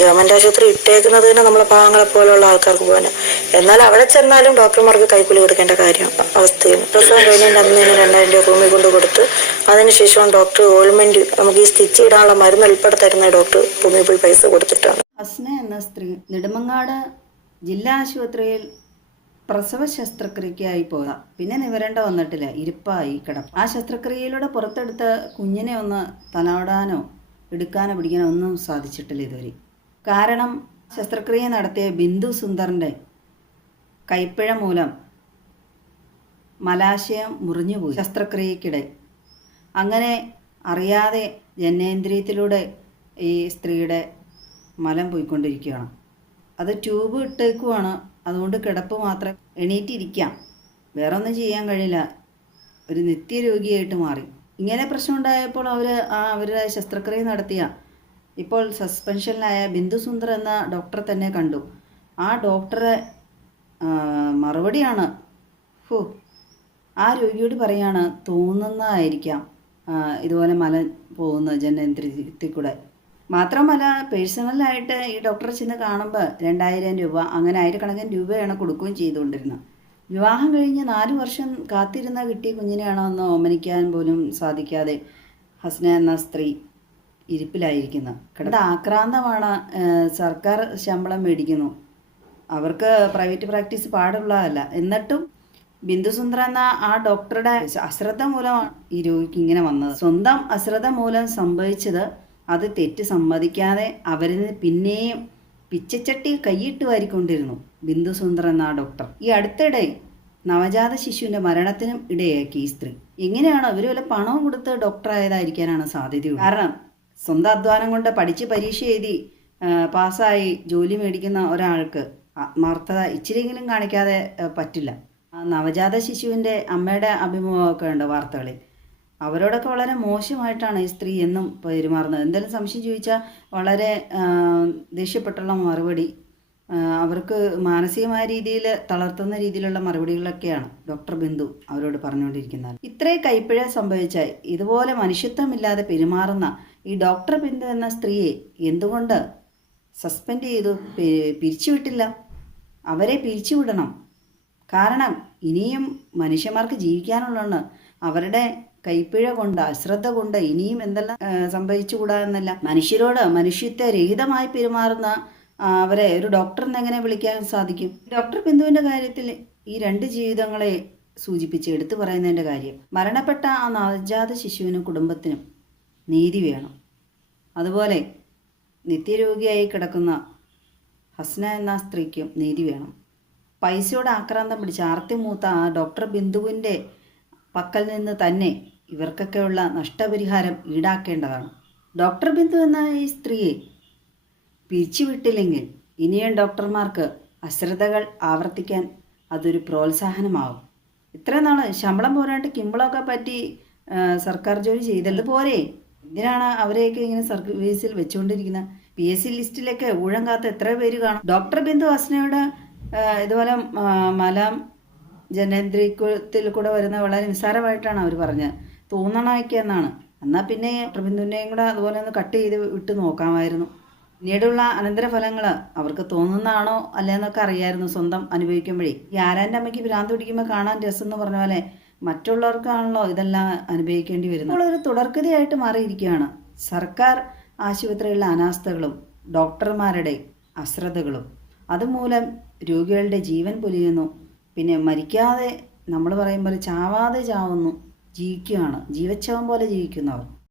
Government ആശുപത്രി ഇട്ടേക്കുന്നത് തന്നെ നമ്മളെ പാവങ്ങളെ പോലുള്ള ആൾക്കാർക്ക് പോകാൻ. എന്നാൽ അവിടെ ചെന്നാലും ഡോക്ടർമാർക്ക് കൈക്കൂലി കൊടുക്കേണ്ട കാര്യം അവസ്ഥയാണ്. പ്രസവം കഴിഞ്ഞതിൻ്റെ അന്ന് തന്നെ 2000 രൂപ റൂമിൽ കൊണ്ട് കൊടുത്ത് അതിനുശേഷം ഡോക്ടർ ഓയിൽമെൻറ്റ് നമുക്ക് ഈ സ്റ്റിച്ച് ഇടാനുള്ള മരുന്ന് ഉൾപ്പെടെ തരുന്ന ഡോക്ടർ ഭൂമി പോയി പൈസ കൊടുത്തിട്ടാണ്. ഹസ്ന എന്ന സ്ത്രീ നെടുമങ്ങാട് ജില്ലാ ആശുപത്രിയിൽ പ്രസവ ശസ്ത്രക്രിയക്കായി പോകാം. പിന്നെ നിവരേണ്ട വന്നിട്ടില്ല, ഇരിപ്പായി കിടക്കും. ആ ശസ്ത്രക്രിയയിലൂടെ പുറത്തെടുത്ത കുഞ്ഞിനെ ഒന്ന് തലോടാനോ എടുക്കാനോ പിടിക്കാനോ ഒന്നും സാധിച്ചിട്ടില്ല ഇതുവരെ. കാരണം ശസ്ത്രക്രിയ നടത്തിയ ബിന്ദു സുന്ദറിൻ്റെ കൈപ്പിഴ മൂലം മലാശയം മുറിഞ്ഞുപോയി ശസ്ത്രക്രിയക്കിടെ. അങ്ങനെ അറിയാതെ ജനനേന്ദ്രിയത്തിലൂടെ ഈ സ്ത്രീയുടെ മലം പോയിക്കൊണ്ടിരിക്കുകയാണ്. അത് ട്യൂബ് ഇട്ടേക്കുവാണ്. അതുകൊണ്ട് കിടപ്പ് മാത്രം, എണീറ്റിരിക്കാം, വേറെ ഒന്നും ചെയ്യാൻ കഴിയില്ല. ഒരു നിത്യരോഗിയായിട്ട് മാറി. ഇങ്ങനെ പ്രശ്നം ഉണ്ടായപ്പോൾ അവരുടെ ശസ്ത്രക്രിയ നടത്തിയ ഇപ്പോൾ സസ്പെൻഷനിലായ ബിന്ദു സുന്ദർ എന്ന ഡോക്ടറെ തന്നെ കണ്ടു. ആ ഡോക്ടറെ മറുപടിയാണ്, ആ രോഗിയോട് പറയാണ്, തോന്നുന്നതായിരിക്കാം ഇതുപോലെ മലം പോകുന്ന ജനനേന്ദ്രിയത്തിൽ കൂടെ. മാത്രമല്ല പേഴ്സണലായിട്ട് ഈ ഡോക്ടറെ ചെന്ന് കാണുമ്പോൾ 2000 രൂപ അങ്ങനെ ആയിരക്കണക്കിന് രൂപയാണ് കൊടുക്കുകയും ചെയ്തുകൊണ്ടിരുന്നത്. വിവാഹം കഴിഞ്ഞ് 4 വർഷം കാത്തിരുന്ന കിട്ടിയ കുഞ്ഞിനെയാണോ ഒന്ന് ഓമനിക്കാൻ പോലും സാധിക്കാതെ ഹസ്ന എന്ന സ്ത്രീ ഇരിപ്പിലായിരിക്കുന്നത്. കിടന്ന ആക്രാന്തമാണ്. സർക്കാർ ശമ്പളം മേടിക്കുന്നു, അവർക്ക് പ്രൈവറ്റ് പ്രാക്ടീസ് പാടുള്ളതല്ല. എന്നിട്ടും ബിന്ദുസുന്ദർ എന്ന ആ ഡോക്ടറുടെ അശ്രദ്ധ മൂലമാണ് ഈ രോഗിക്ക് ഇങ്ങനെ വന്നത്. സ്വന്തം അശ്രദ്ധ മൂലം സംഭവിച്ചത് അത് തെറ്റ് സമ്മതിക്കാതെ അവരിൽ നിന്ന് പിന്നെയും പിച്ചച്ചട്ടി കൈയിട്ട് വാരിക്കൊണ്ടിരുന്നു ബിന്ദുസുന്ദർ എന്ന ആ ഡോക്ടർ. ഈ അടുത്തിടെ നവജാത ശിശുവിൻ്റെ മരണത്തിനും ഇടയാക്കി ഈ സ്ത്രീ. എങ്ങനെയാണ് അവർ വല്ല പണവും കൊടുത്ത് ഡോക്ടറായതായിരിക്കാനാണ് സാധ്യതയുള്ളത്. കാരണം സ്വന്തം അധ്വാനം കൊണ്ട് പഠിച്ച് പരീക്ഷ എഴുതി പാസ്സായി ജോലി മേടിക്കുന്ന ഒരാൾക്ക് ആത്മാർത്ഥത ഇച്ചിരിയെങ്കിലും കാണിക്കാതെ പറ്റില്ല. നവജാത ശിശുവിൻ്റെ അമ്മയുടെ അഭിമുഖമൊക്കെ ഉണ്ട് വാർത്തകളിൽ. അവരോടൊക്കെ വളരെ മോശമായിട്ടാണ് ഈ സ്ത്രീ എന്നും പെരുമാറുന്നത്. എന്തെങ്കിലും സംശയം ചോദിച്ചാൽ വളരെ ദേഷ്യപ്പെട്ടുള്ള മറുപടി, അവർക്ക് മാനസികമായ രീതിയിൽ തളർത്തുന്ന രീതിയിലുള്ള മറുപടികളൊക്കെയാണ് ഡോക്ടർ ബിന്ദു അവരോട് പറഞ്ഞുകൊണ്ടിരിക്കുന്നത്. ഇത്രയും കൈപ്പിഴ സംഭവിച്ച ഇതുപോലെ മനുഷ്യത്വമില്ലാതെ പെരുമാറുന്ന ഈ ഡോക്ടർ ബിന്ദു എന്ന സ്ത്രീയെ എന്തുകൊണ്ട് സസ്പെൻഡ് ചെയ്തു, പിരിച്ചുവിട്ടില്ല? അവരെ പിരിച്ചുവിടണം. കാരണം ഇനിയും മനുഷ്യന്മാർക്ക് ജീവിക്കാനുള്ളതാണ്. അവരുടെ കൈപ്പിഴ കൊണ്ട്, അശ്രദ്ധ കൊണ്ട് ഇനിയും എന്തെല്ലാം സംഭവിച്ചുകൂടാ എന്നല്ല. മനുഷ്യരോട് മനുഷ്യത്വ രഹിതമായി പെരുമാറുന്ന അവരെ ഒരു ഡോക്ടറിന് എങ്ങനെ വിളിക്കാൻ സാധിക്കും? ഡോക്ടർ ബിന്ദുവിൻ്റെ കാര്യത്തിൽ ഈ 2 ജീവിതങ്ങളെ സൂചിപ്പിച്ച് എടുത്തു പറയുന്നതിൻ്റെ കാര്യം, മരണപ്പെട്ട ആ നവജാത ശിശുവിനും കുടുംബത്തിനും നീതി വേണം. അതുപോലെ നിത്യരോഗിയായി കിടക്കുന്ന ഹസ്ന എന്ന സ്ത്രീക്കും നീതി വേണം. പൈസയോട് ആക്രാന്തം പിടിച്ച് ആർത്തിമൂത്ത ആ ഡോക്ടർ ബിന്ദുവിൻ്റെ പക്കൽ നിന്ന് തന്നെ ഇവർക്കൊക്കെയുള്ള നഷ്ടപരിഹാരം ഈടാക്കേണ്ടതാണ്. ഡോക്ടർ ബിന്ദു എന്ന ഈ സ്ത്രീയെ പിരിച്ചുവിട്ടില്ലെങ്കിൽ ഇനിയും ഡോക്ടർമാർക്ക് അശ്രദ്ധകൾ ആവർത്തിക്കാൻ അതൊരു പ്രോത്സാഹനമാവും. ഇത്രയും നാൾ ശമ്പളം പോരാണ്ട് കിമ്പളമൊക്കെ പറ്റി സർക്കാർ ജോലി ചെയ്തത് പോരെ, എന്തിനാണ് അവരെയൊക്കെ ഇങ്ങനെ സർവീസിൽ വെച്ചുകൊണ്ടിരിക്കുന്നത്? PSC ലിസ്റ്റിലൊക്കെ ഊഴം കാത്ത എത്ര പേര് കാണും? ഡോക്ടർ ബിന്ദു ഹസ്നയോട് ഇതുപോലെ മലം ജനനേന്ദ്രിയത്തിൽ കൂടെ വരുന്ന വളരെ നിസ്സാരമായിട്ടാണ് അവർ പറഞ്ഞത്, തോന്നണമൊക്കെ എന്നാണ്. എന്നാൽ പിന്നെ ഡോക്ടർ ബിന്ദുവിനെയും കൂടെ അതുപോലെ ഒന്ന് കട്ട് ചെയ്ത് വിട്ട് നോക്കാമായിരുന്നു. പിന്നീടുള്ള അനന്തരഫലങ്ങൾ അവർക്ക് തോന്നുന്നതാണോ അല്ലേന്നൊക്കെ അറിയായിരുന്നു സ്വന്തം അനുഭവിക്കുമ്പോഴേ. ഈ ആരാൻ്റെ അമ്മയ്ക്ക് ഭ്രാന്ത് പിടിക്കുമ്പോൾ കാണാൻ രസം എന്ന് പറഞ്ഞ പോലെ മറ്റുള്ളവർക്കാണല്ലോ ഇതെല്ലാം അനുഭവിക്കേണ്ടി വരുന്നത്. അപ്പോൾ ഒരു തുടർക്കഥയായിട്ട് മാറിയിരിക്കുകയാണ് സർക്കാർ ആശുപത്രികളിലെ അനാസ്ഥകളും ഡോക്ടർമാരുടെ അശ്രദ്ധകളും. അതുമൂലം രോഗികളുടെ ജീവൻ പൊലിയുന്നു. പിന്നെ മരിക്കാതെ, നമ്മൾ പറയുമ്പോൾ ചാവാതെ ചാവുന്നു, ജീവിക്കുകയാണ്, ജീവച്ഛവം പോലെ ജീവിക്കുന്നവർ.